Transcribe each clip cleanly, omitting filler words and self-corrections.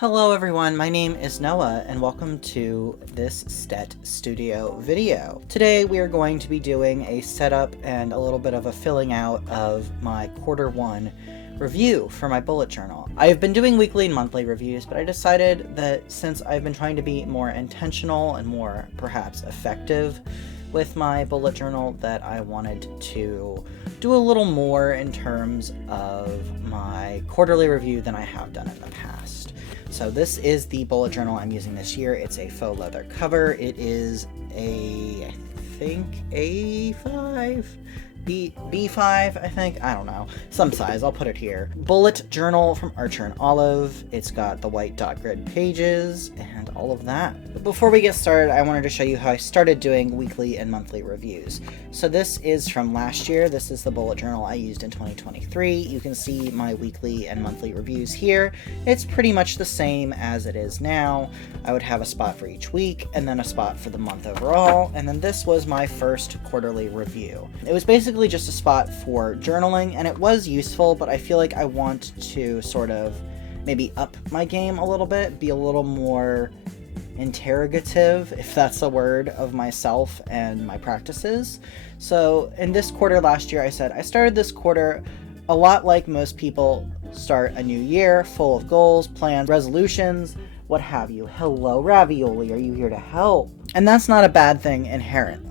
Hello everyone, my name is Noah and welcome to this STET Studio video. Today we are going to be doing a setup and a little bit of a filling out of my Q1 review for my bullet journal. I've been doing weekly and monthly reviews, but I decided that since I've been trying to be more intentional and more perhaps effective with my bullet journal, that I wanted to do a little more in terms of my quarterly review than I have done in the past. So this is the bullet journal I'm using this year. It's a faux leather cover. It is I think A5? B5, I think? I don't know. Some size. I'll put it here. Bullet journal from Archer & Olive. It's got the white dot grid pages and all of that. But before we get started, I wanted to show you how I started doing weekly and monthly reviews. So this is from last year. This is the bullet journal I used in 2023. You can see my weekly and monthly reviews here. It's pretty much the same as it is now. I would have a spot for each week and then a spot for the month overall. And then this was my first quarterly review. It was basically just a spot for journaling, and it was useful, but I feel like I want to sort of maybe up my game a little bit, be a little more interrogative, if that's a word, of myself and my practices. So in this quarter last year, I said I started this quarter a lot like most people start a new year, full of goals, plans, resolutions, what have you. Hello, Ravioli, are you here to help? And that's not a bad thing inherently.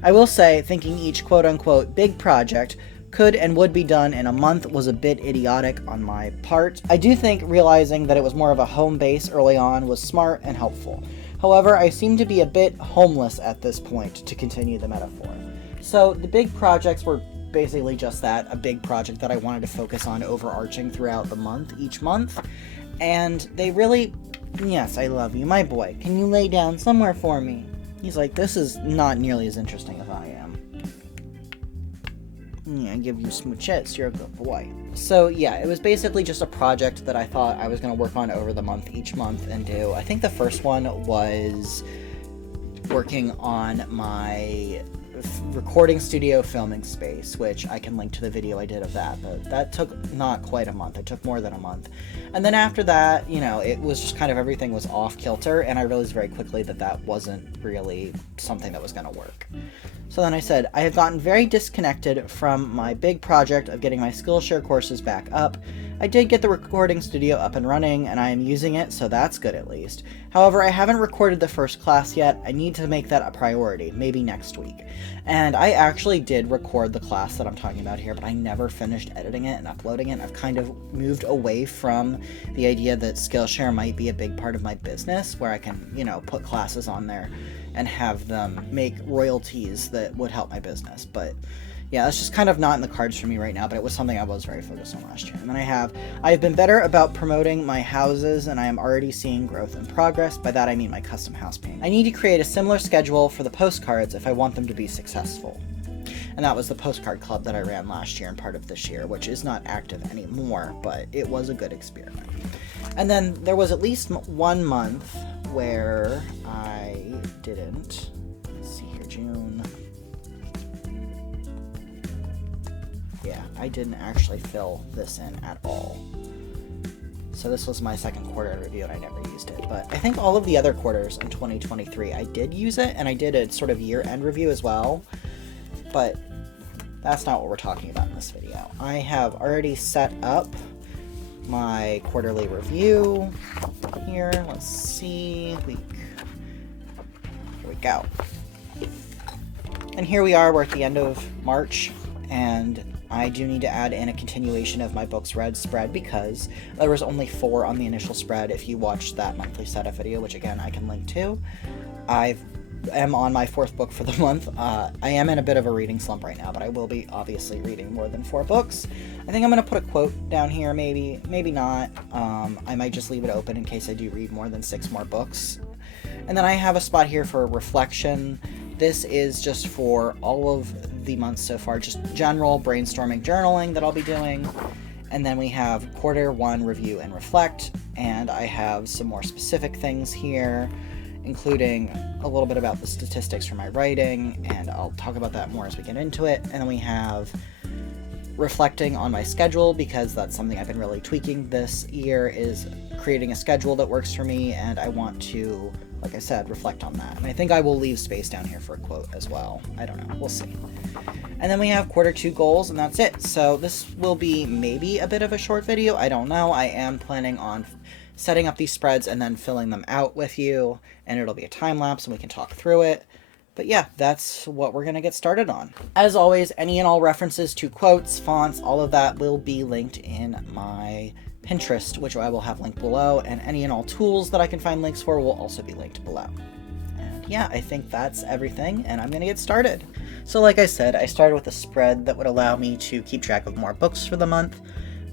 I will say, thinking each quote-unquote big project could and would be done in a month was a bit idiotic on my part. I do think realizing that it was more of a home base early on was smart and helpful. However, I seem to be a bit homeless at this point, to continue the metaphor. So the big projects were basically just that, a big project that I wanted to focus on overarching throughout the month, each month. And they really, yes, I love you, my boy. Can you lay down somewhere for me? He's like, this is not nearly as interesting as I am. Yeah, I give you smooches, you're a good boy. So yeah, it was basically just a project that I thought I was going to work on over the month, each month, and do. I think the first one was working on my recording studio filming space, which I can link to the video I did of that, but that took not quite a month. It took more than a month. And then after that, you know, it was just kind of everything was off kilter, and I realized very quickly that that wasn't really something that was going to work. So then I said, I have gotten very disconnected from my big project of getting my Skillshare courses back up. I did get the recording studio up and running, and I am using it, so that's good at least. However, I haven't recorded the first class yet. I need to make that a priority, maybe next week. And I actually did record the class that I'm talking about here, but I never finished editing it and uploading it. I've kind of moved away from the idea that Skillshare might be a big part of my business, where I can, you know, put classes on there and have them make royalties that would help my business. But yeah, that's just kind of not in the cards for me right now, but it was something I was very focused on last year. And then I've been better about promoting my houses, and I am already seeing growth and progress. By that I mean my custom house paint. I need to create a similar schedule for the postcards if I want them to be successful. And that was the postcard club that I ran last year and part of this year, which is not active anymore, but it was a good experiment. And then there was at least 1 month where I didn't. Let's see here, June. Yeah, I didn't actually fill this in at all. So this was my second quarter in review and I never used it. But I think all of the other quarters in 2023 I did use it, and I did a sort of year-end review as well. But that's not what we're talking about in this video. I have already set up my quarterly review here. Let's see. Here we go. And here we are. We're at the end of March, and I do need to add in a continuation of my books read spread because there was only 4 on the initial spread if you watched that monthly setup video, which again I can link to. I am on my 4th book for the month. I am in a bit of a reading slump right now, but I will be obviously reading more than 4 books. I think I'm going to put a quote down here, maybe not. I might just leave it open in case I do read more than 6 more books. And then I have a spot here for reflection. This is just for all of the months so far, just general brainstorming journaling that I'll be doing. And then we have Q1 review and reflect, and I have some more specific things here, including a little bit about the statistics for my writing, and I'll talk about that more as we get into it. And then we have reflecting on my schedule, because that's something I've been really tweaking this year, is creating a schedule that works for me, and I want to, like I said, reflect on that. And I think I will leave space down here for a quote as well. I don't know. We'll see. And then we have Q2 goals, and that's it. So this will be maybe a bit of a short video. I don't know. I am planning on setting up these spreads and then filling them out with you, and it'll be a time lapse and we can talk through it. But yeah, that's what we're going to get started on. As always, any and all references to quotes, fonts, all of that will be linked in my Pinterest, which I will have linked below, and any and all tools that I can find links for will also be linked below. And yeah, I think that's everything, and I'm going to get started. So like I said, I started with a spread that would allow me to keep track of more books for the month,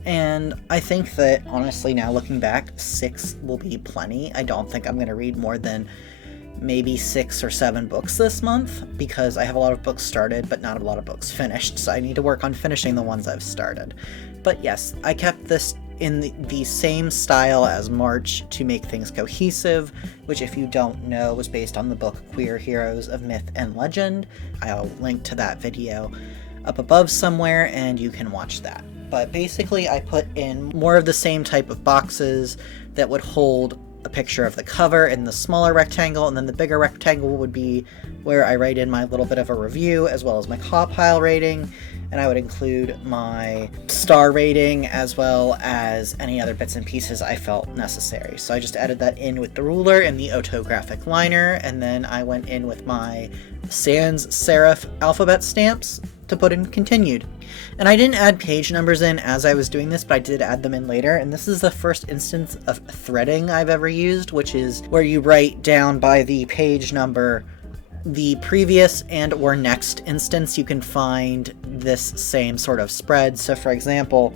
and I think that, honestly, now looking back, 6 will be plenty. I don't think I'm going to read more than maybe 6 or 7 books this month, because I have a lot of books started, but not a lot of books finished, so I need to work on finishing the ones I've started. But yes, I kept this in the same style as March to make things cohesive, which, if you don't know, was based on the book Queer Heroes of Myth and Legend. I'll link to that video up above somewhere, and you can watch that. But basically, I put in more of the same type of boxes that would hold a picture of the cover in the smaller rectangle, and then the bigger rectangle would be where I write in my little bit of a review, as well as my CAWPILE rating, and I would include my star rating, as well as any other bits and pieces I felt necessary. So I just added that in with the ruler and the autographic liner, and then I went in with my sans serif alphabet stamps to put in continued. And I didn't add page numbers in as I was doing this, but I did add them in later, and this is the first instance of threading I've ever used, which is where you write down by the page number the previous and or next instance you can find this same sort of spread. So for example,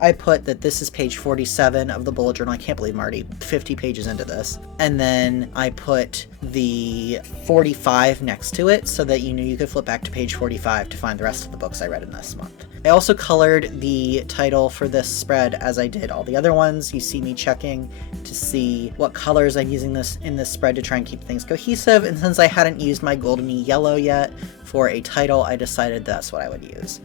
I put that this is page 47 of the bullet journal. I can't believe I'm already 50 pages into this. And then I put the 45 next to it so that you knew you could flip back to page 45 to find the rest of the books I read in this month. I also colored the title for this spread as I did all the other ones. You see me checking to see what colors I'm using in this spread to try and keep things cohesive. And since I hadn't used my goldeny yellow yet for a title, I decided that's what I would use.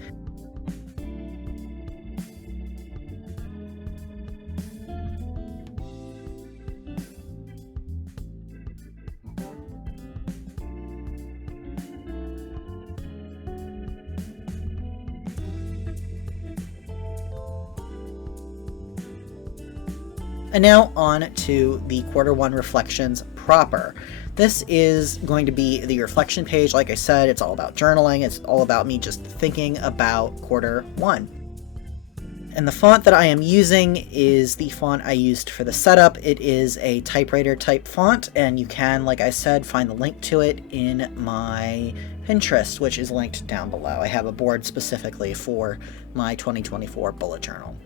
And now on to the Q1 reflections proper. This is going to be the reflection page. Like I said, it's all about journaling. It's all about me just thinking about Q1. And the font that I am using is the font I used for the setup. It is a typewriter type font, and you can, like I said, find the link to it in my Pinterest, which is linked down below. I have a board specifically for my 2024 bullet journal.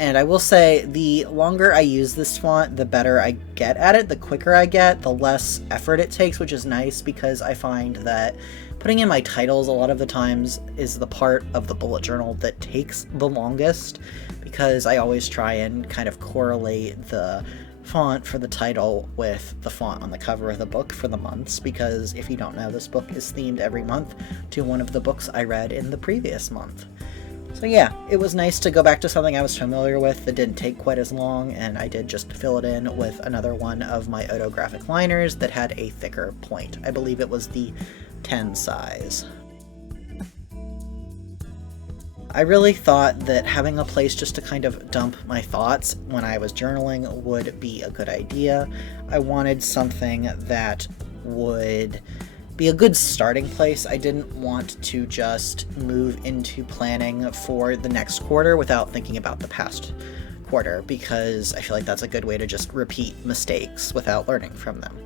And I will say, the longer I use this font, the better I get at it. The quicker I get, the less effort it takes, which is nice because I find that putting in my titles a lot of the times is the part of the bullet journal that takes the longest, because I always try and kind of correlate the font for the title with the font on the cover of the book for the months, because if you don't know, this book is themed every month to one of the books I read in the previous month. So yeah, it was nice to go back to something I was familiar with that didn't take quite as long, and I did just fill it in with another one of my autographic liners that had a thicker point. I believe it was the 10 size. I really thought that having a place just to kind of dump my thoughts when I was journaling would be a good idea. I wanted something that would be a good starting place. I didn't want to just move into planning for the next quarter without thinking about the past quarter, because I feel like that's a good way to just repeat mistakes without learning from them.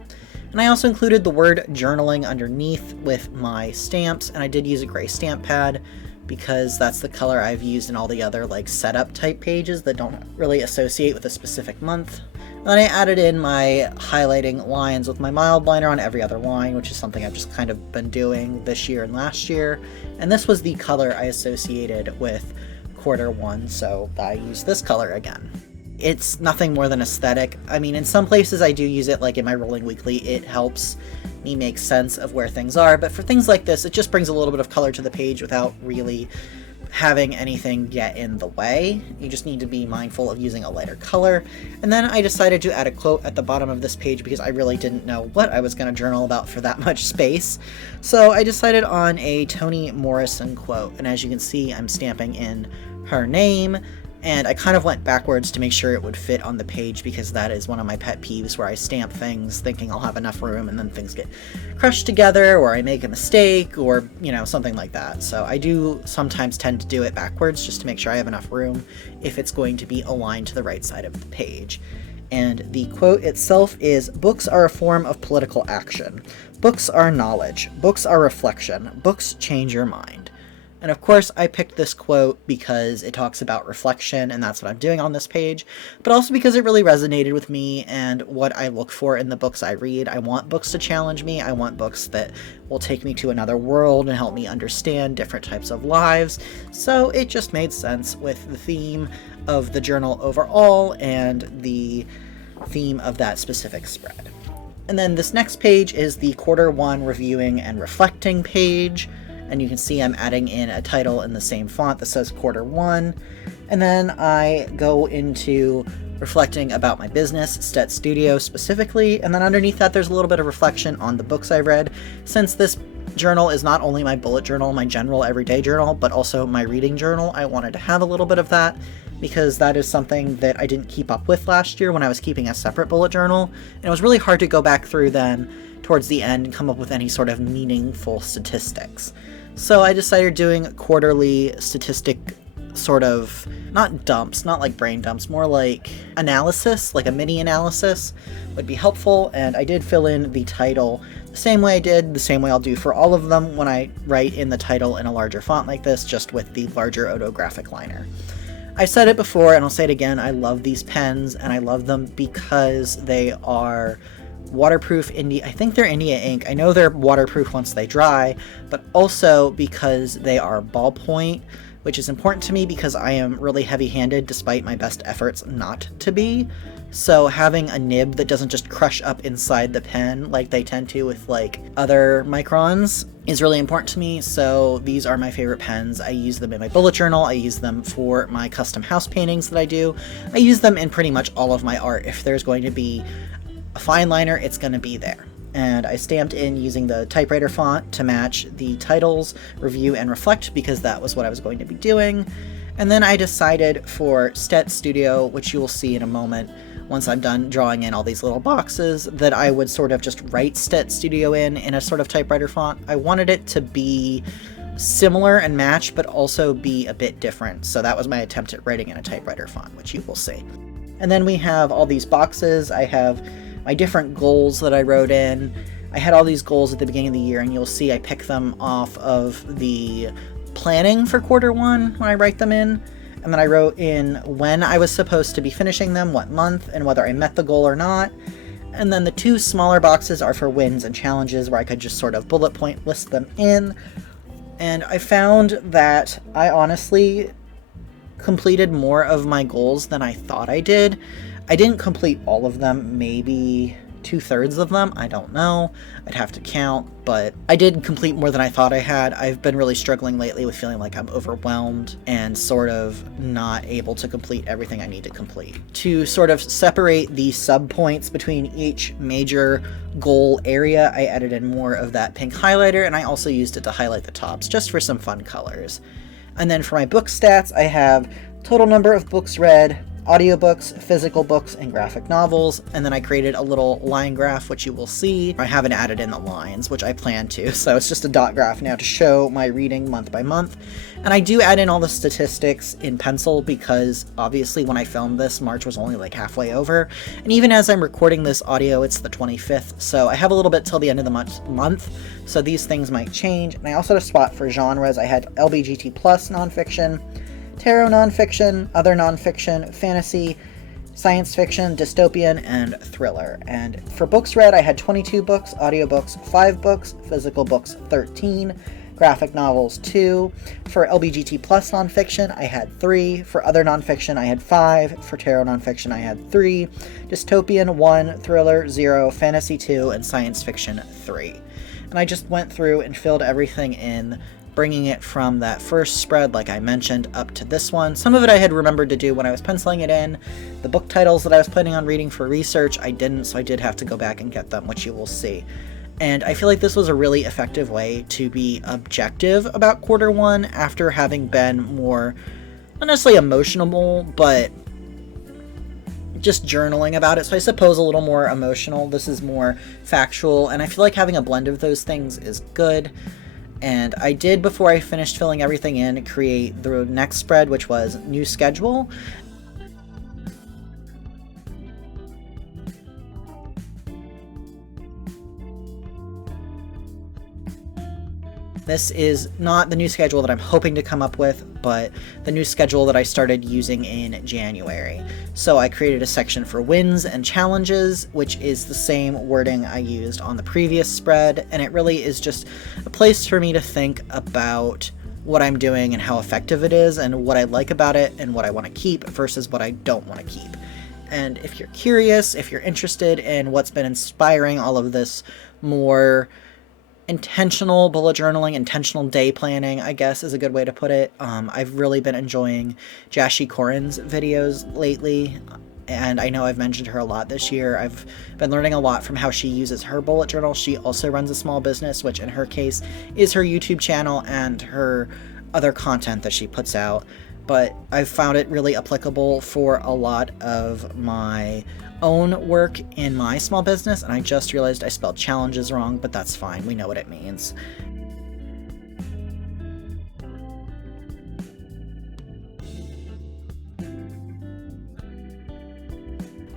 And I also included the word journaling underneath with my stamps, and I did use a gray stamp pad because that's the color I've used in all the other like setup type pages that don't really associate with a specific month. And then I added in my highlighting lines with my mild liner on every other line, which is something I've just kind of been doing this year and last year. And this was the color I associated with Q1, so I used this color again. It's nothing more than aesthetic. I mean, in some places I do use it, like in my Rolling Weekly, it helps me make sense of where things are, but for things like this, it just brings a little bit of color to the page without really having anything get in the way. You just need to be mindful of using a lighter color. And then I decided to add a quote at the bottom of this page because I really didn't know what I was going to journal about for that much space. So I decided on a Toni Morrison quote, and as you can see, I'm stamping in her name. And I kind of went backwards to make sure it would fit on the page because that is one of my pet peeves where I stamp things thinking I'll have enough room and then things get crushed together or I make a mistake or, something like that. So I do sometimes tend to do it backwards just to make sure I have enough room if it's going to be aligned to the right side of the page. And the quote itself is, "Books are a form of political action. Books are knowledge. Books are reflection. Books change your mind." And of course, I picked this quote because it talks about reflection, and that's what I'm doing on this page, but also because it really resonated with me and what I look for in the books I read. I want books to challenge me. I want books that will take me to another world and help me understand different types of lives. So it just made sense with the theme of the journal overall and the theme of that specific spread. And then this next page is the quarter one reviewing and reflecting page. And you can see I'm adding in a title in the same font that says quarter one. And then I go into reflecting about my business, Stet Studio specifically. And then underneath that, there's a little bit of reflection on the books I read. Since this journal is not only my bullet journal, my general everyday journal, but also my reading journal, I wanted to have a little bit of that because that is something that I didn't keep up with last year when I was keeping a separate bullet journal. And it was really hard to go back through then towards the end and come up with any sort of meaningful statistics. So I decided doing quarterly statistic sort of, not dumps, not like brain dumps, more like analysis, like a mini analysis would be helpful. And I did fill in the title the same way I did, the same way I'll do for all of them when I write in the title in a larger font like this, just with the larger Autographic liner. I've said it before and I'll say it again, I love these pens and I love them because they are waterproof I think they're India ink. I know they're waterproof once they dry, but also because they are ballpoint, which is important to me because I am really heavy-handed despite my best efforts not to be. So having a nib that doesn't just crush up inside the pen like they tend to with like other microns is really important to me. So these are my favorite pens. I use them in my bullet journal. I use them for my custom house paintings that I do. I use them in pretty much all of my art. If there's going to be a fine liner, it's going to be there. And I stamped in using the typewriter font to match the titles, review, and reflect because that was what I was going to be doing. And then I decided for Stet Studio, which you will see in a moment once I'm done drawing in all these little boxes, that I would sort of just write Stet Studio in a sort of typewriter font. I wanted it to be similar and match, but also be a bit different. So that was my attempt at writing in a typewriter font, which you will see. And then we have all these boxes. I have my different goals that I wrote in. I had all these goals at the beginning of the year, and you'll see I pick them off of the planning for quarter one when I write them in. And then I wrote in when I was supposed to be finishing them, what month, and whether I met the goal or not. And then the two smaller boxes are for wins and challenges where I could just sort of bullet point list them in. And I found that I honestly completed more of my goals than I thought I did. I didn't complete all of them, maybe 2/3 of them, I don't know, I'd have to count, but I did complete more than I thought I had. I've been really struggling lately with feeling like I'm overwhelmed and sort of not able to complete everything I need to complete. To sort of separate the sub-points between each major goal area, I added in more of that pink highlighter, and I also used it to highlight the tops, just for some fun colors. And then for my book stats, I have total number of books read, audiobooks, physical books, and graphic novels, and then I created a little line graph, which you will see. I haven't added in the lines, which I plan to, so it's just a dot graph now to show my reading month by month. And I do add in all the statistics in pencil because obviously when I filmed this, March was only like halfway over, and even as I'm recording this audio, it's the 25th, so I have a little bit till the end of the month, so these things might change. And I also had a spot for genres. I had LBGT plus nonfiction, tarot nonfiction, other nonfiction, fantasy, science fiction, dystopian, and thriller. And for books read, I had 22 books, audiobooks 5 books, physical books 13, graphic novels 2. For LBGT plus nonfiction, I had 3. For other nonfiction, I had 5. For tarot nonfiction, I had 3. Dystopian 1, thriller 0, fantasy 2, and science fiction 3. And I just went through and filled everything in bringing it from that first spread, like I mentioned, up to this one. Some of it I had remembered to do when I was penciling it in. The book titles that I was planning on reading for research, I didn't, so I did have to go back and get them, which you will see. And I feel like this was a really effective way to be objective about quarter one after having been more, not necessarily emotional, but just journaling about it. So I suppose a little more emotional. This is more factual, and I feel like having a blend of those things is good. And I did, before I finished filling everything in, create the next spread, which was new schedule. This is not the new schedule that I'm hoping to come up with, but the new schedule that I started using in January. So I created a section for wins and challenges, which is the same wording I used on the previous spread, and it really is just a place for me to think about what I'm doing and how effective it is, and what I like about it, and what I want to keep versus what I don't want to keep. And if you're curious, if you're interested in what's been inspiring all of this more intentional bullet journaling, intentional day planning, I guess is a good way to put it. I've really been enjoying Jashi Koren's videos lately, and I know I've mentioned her a lot this year. I've been learning a lot from how she uses her bullet journal. She also runs a small business, which in her case is her YouTube channel and her other content that she puts out. But I've found it really applicable for a lot of my own work in my small business, and I just realized I spelled challenges wrong, but that's fine. We know what it means.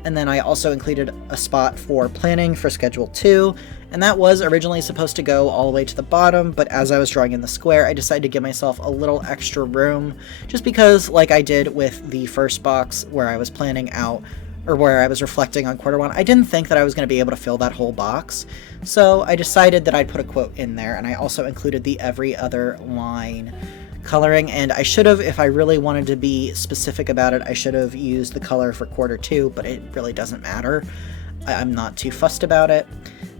And then I also included a spot for planning for Schedule 2, and that was originally supposed to go all the way to the bottom, but as I was drawing in the square, I decided to give myself a little extra room, just because, like I did with the first box where I was planning out, or where I was reflecting on quarter one, I didn't think that I was going to be able to fill that whole box, so I decided that I'd put a quote in there, and I also included the every other line coloring, and I should have, if I really wanted to be specific about it, I should have used the color for quarter two, but it really doesn't matter. I'm not too fussed about it.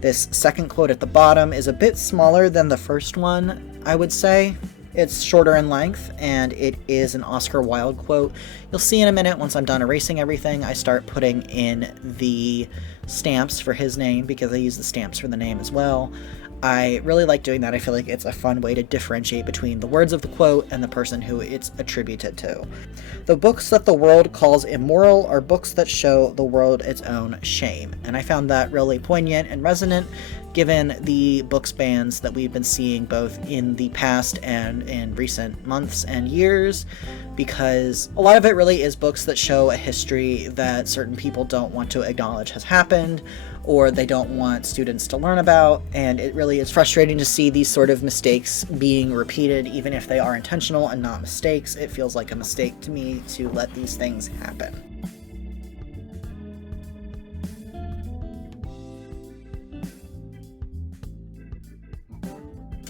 This second quote at the bottom is a bit smaller than the first one, I would say. It's shorter in length, and it is an Oscar Wilde quote. You'll see in a minute, once I'm done erasing everything, I start putting in the stamps for his name, because I use the stamps for the name as well. I really like doing that. I feel like it's a fun way to differentiate between the words of the quote and the person who it's attributed to. The books that the world calls immoral are books that show the world its own shame. And I found that really poignant and resonant, given the books bans that we've been seeing both in the past and in recent months and years, because a lot of it really is books that show a history that certain people don't want to acknowledge has happened, or they don't want students to learn about, and it really is frustrating to see these sort of mistakes being repeated, even if they are intentional and not mistakes. It feels like a mistake to me to let these things happen.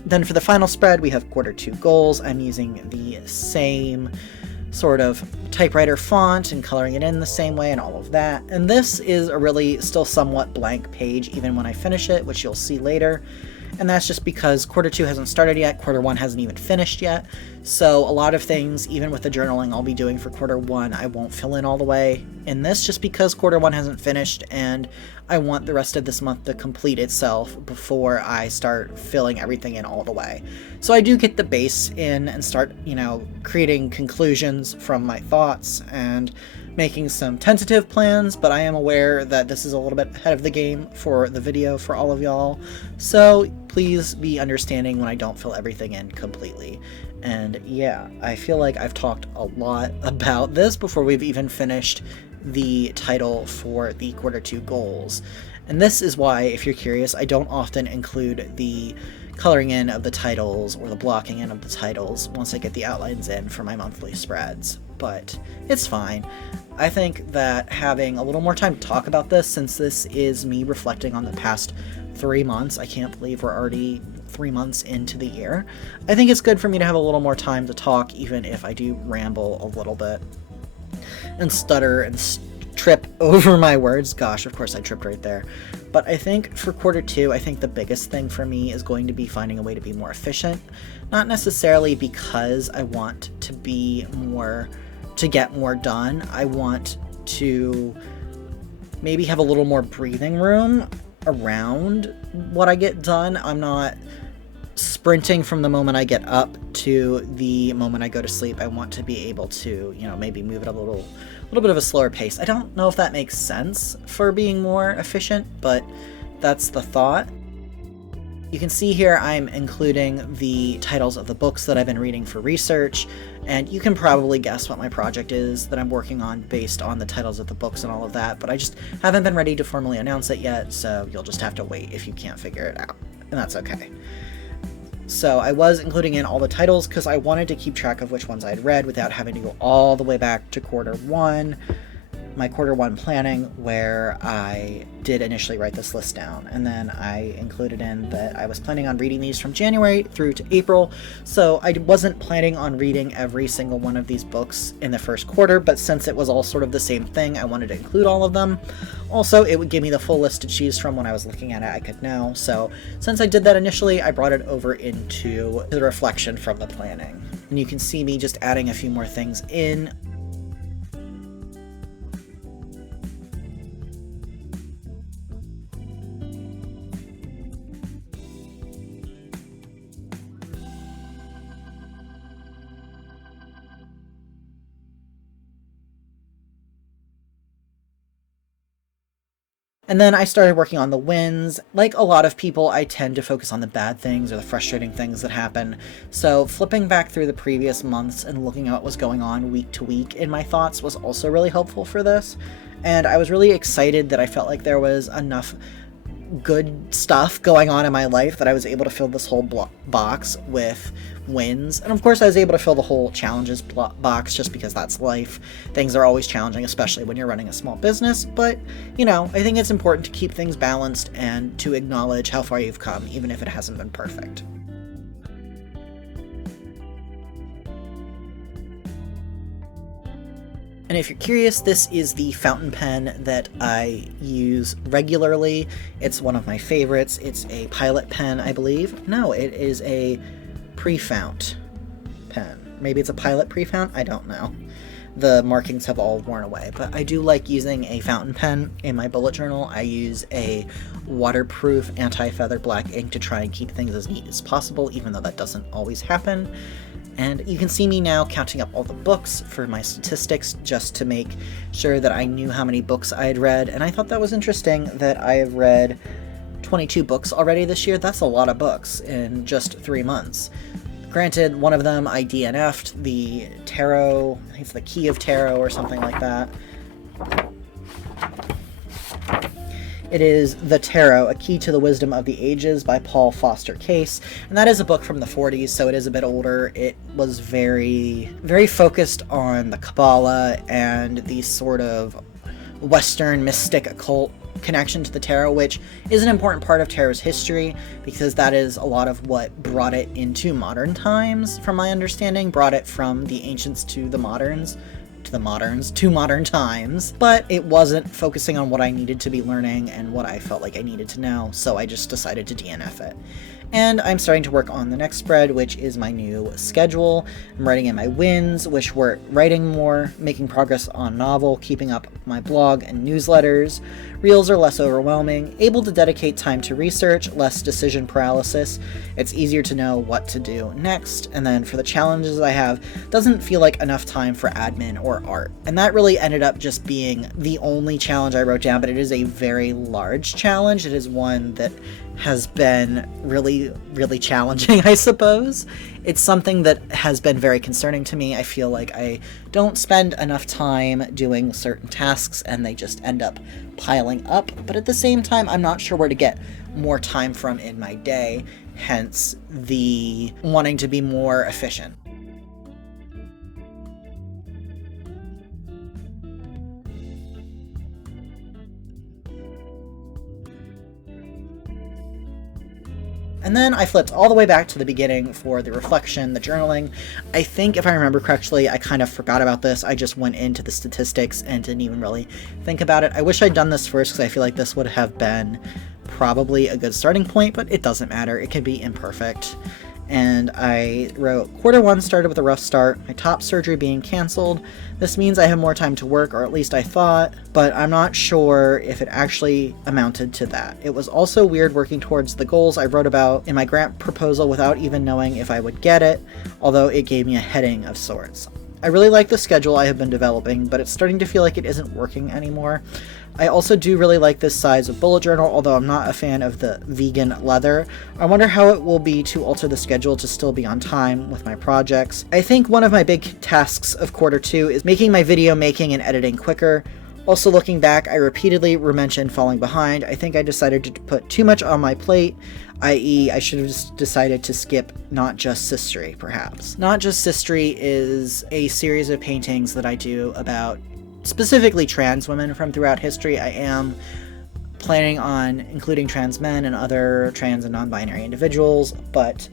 Then for the final spread, we have quarter two goals. I'm using the same sort of typewriter font and coloring it in the same way and all of that. And this is a really still somewhat blank page even when I finish it, which you'll see later. And that's just because quarter two hasn't started yet, quarter one hasn't even finished yet. So a lot of things, even with the journaling I'll be doing for quarter one, I won't fill in all the way in this, just because quarter one hasn't finished and I want the rest of this month to complete itself before I start filling everything in all the way. So I do get the base in and start, creating conclusions from my thoughts and making some tentative plans, but I am aware that this is a little bit ahead of the game for the video for all of y'all, so please be understanding when I don't fill everything in completely. And yeah, I feel like I've talked a lot about this before we've even finished the title for the quarter two goals. And this is why, if you're curious, I don't often include the coloring in of the titles or the blocking in of the titles once I get the outlines in for my monthly spreads, but it's fine. I think that having a little more time to talk about this, since this is me reflecting on the past 3 months, I can't believe we're already 3 months into the year, I think it's good for me to have a little more time to talk, even if I do ramble a little bit and stutter and trip over my words. Gosh, of course I tripped right there. But I think for quarter two, I think the biggest thing for me is going to be finding a way to be more efficient. Not necessarily because I want to get more done. I want to maybe have a little more breathing room around what I get done. I'm not sprinting from the moment I get up to the moment I go to sleep. I want to be able to, maybe move it a little bit of a slower pace. I don't know if that makes sense for being more efficient, but that's the thought. You can see here I'm including the titles of the books that I've been reading for research, and you can probably guess what my project is that I'm working on based on the titles of the books and all of that, but I just haven't been ready to formally announce it yet, so you'll just have to wait if you can't figure it out, and that's okay. So I was including in all the titles because I wanted to keep track of which ones I'd read without having to go all the way back to quarter one, my quarter one planning, where I did initially write this list down. And then I included in that I was planning on reading these from January through to April. So I wasn't planning on reading every single one of these books in the first quarter, but since it was all sort of the same thing, I wanted to include all of them. Also, it would give me the full list to choose from when I was looking at it. I could know. So since I did that initially, I brought it over into the reflection from the planning. And you can see me just adding a few more things in. And then I started working on the wins. Like a lot of people, I tend to focus on the bad things or the frustrating things that happen. So flipping back through the previous months and looking at what was going on week to week in my thoughts was also really helpful for this. And I was really excited that I felt like there was enough good stuff going on in my life that I was able to fill this whole box with wins. And of course I was able to fill the whole challenges box just because that's life. Things are always challenging, especially when you're running a small business, but I think it's important to keep things balanced and to acknowledge how far you've come, even if it hasn't been perfect. And if you're curious, this is the fountain pen that I use regularly. It's one of my favorites. It's a Pilot pen, I believe. No, it is a pre-fount pen. Maybe it's a Pilot pre-fount? I don't know. The markings have all worn away, but I do like using a fountain pen in my bullet journal. I use a waterproof anti-feather black ink to try and keep things as neat as possible, even though that doesn't always happen. And you can see me now counting up all the books for my statistics just to make sure that I knew how many books I had read. And I thought that was interesting that I have read 22 books already this year. That's a lot of books in just 3 months. Granted, one of them I DNF'd, the Tarot, I think it's the Key of Tarot or something like that. It is The Tarot, A Key to the Wisdom of the Ages by Paul Foster Case, and that is a book from the 40s, so it is a bit older. It was very, very focused on the Kabbalah and the sort of Western mystic occult connection to the tarot, which is an important part of tarot's history because that is a lot of what brought it into modern times, from my understanding, brought it from the ancients to the moderns, to modern times, but it wasn't focusing on what I needed to be learning and what I felt like I needed to know, so I just decided to DNF it. And I'm starting to work on the next spread, which is my new schedule. I'm writing in my wins, which were writing more, making progress on novel, keeping up my blog and newsletters. Reels are less overwhelming, able to dedicate time to research, less decision paralysis. It's easier to know what to do next. And then for the challenges I have, doesn't feel like enough time for admin or art. And that really ended up just being the only challenge I wrote down, but it is a very large challenge. It is one that has been really, really challenging, I suppose. It's something that has been very concerning to me. I feel like I don't spend enough time doing certain tasks and they just end up piling up, but at the same time, I'm not sure where to get more time from in my day, hence the wanting to be more efficient. And then I flipped all the way back to the beginning for the reflection, the journaling. I think if I remember correctly, I kind of forgot about this. I just went into the statistics and didn't even really think about it. I wish I'd done this first because I feel like this would have been probably a good starting point, but it doesn't matter. It can be imperfect. And I wrote, Q1 started with a rough start, my top surgery being canceled. This means I have more time to work, or at least I thought, but I'm not sure if it actually amounted to that. It was also weird working towards the goals I wrote about in my grant proposal without even knowing if I would get it, although it gave me a heading of sorts. I really like the schedule I have been developing, but it's starting to feel like it isn't working anymore. I also do really like this size of bullet journal, although I'm not a fan of the vegan leather. I wonder how it will be to alter the schedule to still be on time with my projects. I think one of my big tasks of Q2 is making my video making and editing quicker. Also, looking back, I repeatedly mentioned falling behind. I think I decided to put too much on my plate, i.e. I should have just decided to skip Not Just Sistery, perhaps. Not Just Sistery is a series of paintings that I do about specifically trans women from throughout history. I am planning on including trans men and other trans and non-binary individuals, but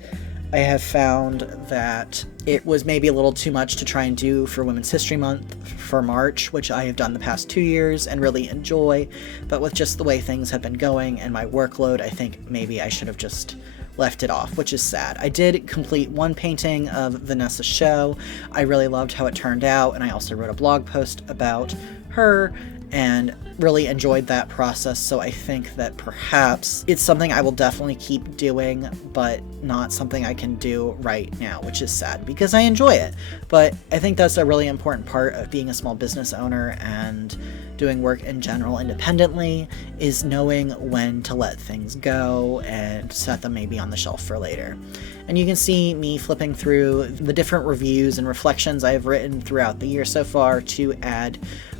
I have found that it was maybe a little too much to try and do for Women's History Month for March, which I have done the past 2 years and really enjoy, but with just the way things have been going and my workload, I think maybe I should have just left it off, which is sad. I did complete one painting of Vanessa Show. I really loved how it turned out, and I also wrote a blog post about her and really enjoyed that process, so I think that perhaps it's something I will definitely keep doing, but not something I can do right now, which is sad because I enjoy it. But I think that's a really important part of being a small business owner and doing work in general independently, is knowing when to let things go and set them maybe on the shelf for later. And you can see me flipping through the different reviews and reflections I've written throughout the year so far to add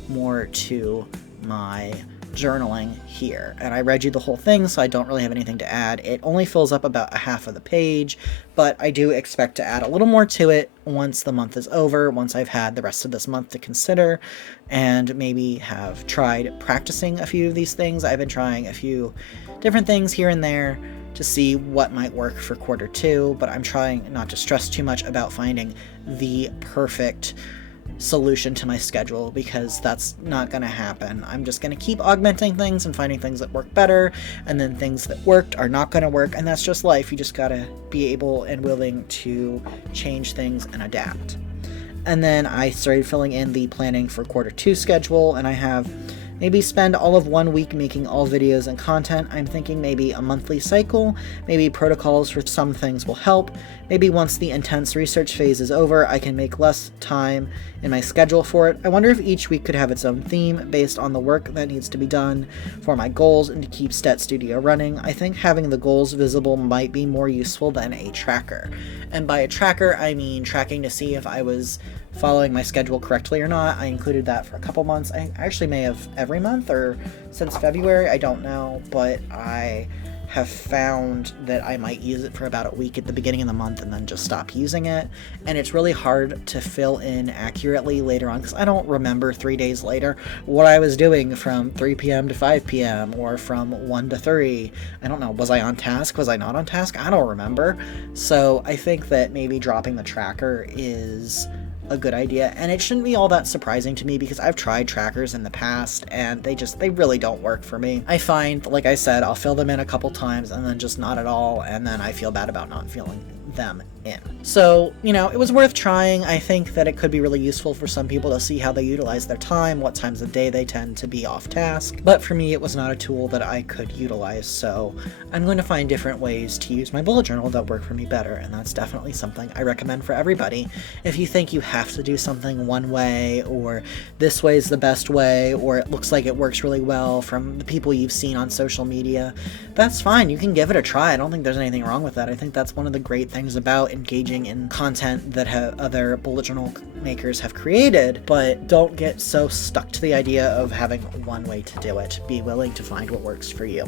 more to my journaling here. And I read you the whole thing, so I don't really have anything to add. It only fills up about a half of the page, but I do expect to add a little more to it once the month is over, once I've had the rest of this month to consider, and maybe have tried practicing a few of these things. I've been trying a few different things here and there to see what might work for Q2, but I'm trying not to stress too much about finding the perfect solution to my schedule, because that's not going to happen. I'm just going to keep augmenting things and finding things that work better, and then things that worked are not going to work, and that's just life. You just got to be able and willing to change things and adapt. And then I started filling in the planning for Q2 schedule, and I have maybe spend all of 1 week making all videos and content. I'm thinking maybe a monthly cycle, maybe protocols for some things will help. Maybe once the intense research phase is over, I can make less time in my schedule for it. I wonder if each week could have its own theme based on the work that needs to be done for my goals and to keep Stet Studio running. I think having the goals visible might be more useful than a tracker. And by a tracker, I mean tracking to see if I was following my schedule correctly or not. I included that for a couple months. I actually may have every month or since February, I don't know, but I have found that I might use it for about a week at the beginning of the month and then just stop using it. And it's really hard to fill in accurately later on because I don't remember 3 days later what I was doing from 3 p.m. to 5 p.m. or from 1 to 3. I don't know. Was I on task? Was I not on task? I don't remember. So I think that maybe dropping the tracker is a good idea, and it shouldn't be all that surprising to me because I've tried trackers in the past and they really don't work for me. I find, like I said, I'll fill them in a couple times and then just not at all, and then I feel bad about not filling them in. So, it was worth trying. I think that it could be really useful for some people to see how they utilize their time, what times of day they tend to be off task, but for me it was not a tool that I could utilize, so I'm going to find different ways to use my bullet journal that work for me better, and that's definitely something I recommend for everybody. If you think you have to do something one way, or this way is the best way, or it looks like it works really well from the people you've seen on social media, that's fine. You can give it a try. I don't think there's anything wrong with that. I think that's one of the great things about engaging in content that other bullet journal makers have created, but don't get so stuck to the idea of having one way to do it. Be willing to find what works for you.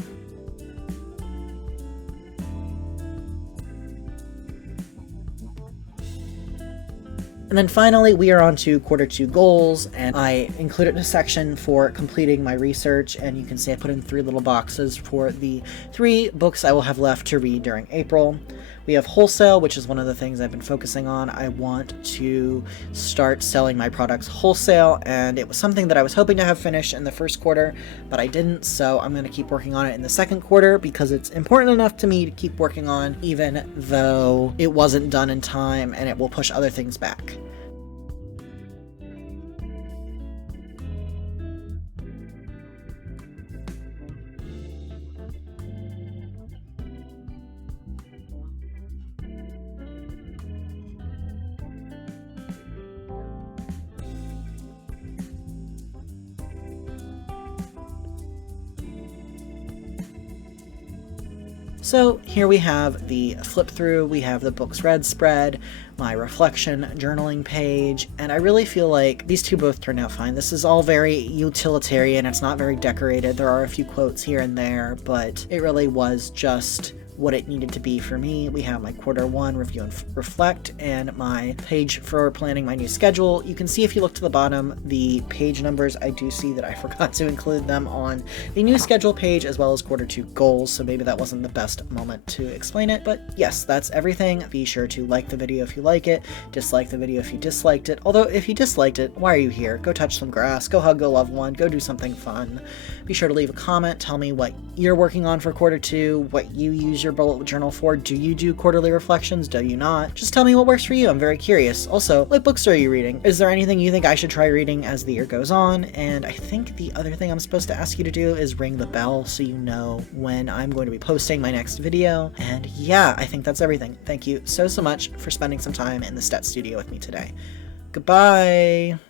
And then finally, we are on to quarter 2 goals, and I included a section for completing my research, and you can see I put in 3 little boxes for the 3 books I will have left to read during April. We have wholesale, which is one of the things I've been focusing on. I want to start selling my products wholesale, and it was something that I was hoping to have finished in the first quarter, but I didn't, so I'm going to keep working on it in the second quarter because it's important enough to me to keep working on, even though it wasn't done in time and it will push other things back. So here we have the flip through, we have the books read spread, my reflection journaling page, and I really feel like these two both turned out fine. This is all very utilitarian, it's not very decorated, there are a few quotes here and there, but it really was just what it needed to be for me. We have my quarter 1 review and reflect and my page for planning my new schedule. You can see if you look to the bottom, the page numbers, I do see that I forgot to include them on the new schedule page as well as quarter 2 goals, so maybe that wasn't the best moment to explain it, but yes, that's everything. Be sure to like the video if you like it, dislike the video if you disliked it, although if you disliked it, why are you here? Go touch some grass, go hug a loved one, go do something fun. Be sure to leave a comment, tell me what you're working on for quarter 2, what you use your bullet journal for. Do you do quarterly reflections? Do you not? Just tell me what works for you. I'm very curious. Also, what books are you reading? Is there anything you think I should try reading as the year goes on? And I think the other thing I'm supposed to ask you to do is ring the bell so you know when I'm going to be posting my next video. And yeah, I think that's everything. Thank you so much for spending some time in the STET studio with me today. Goodbye!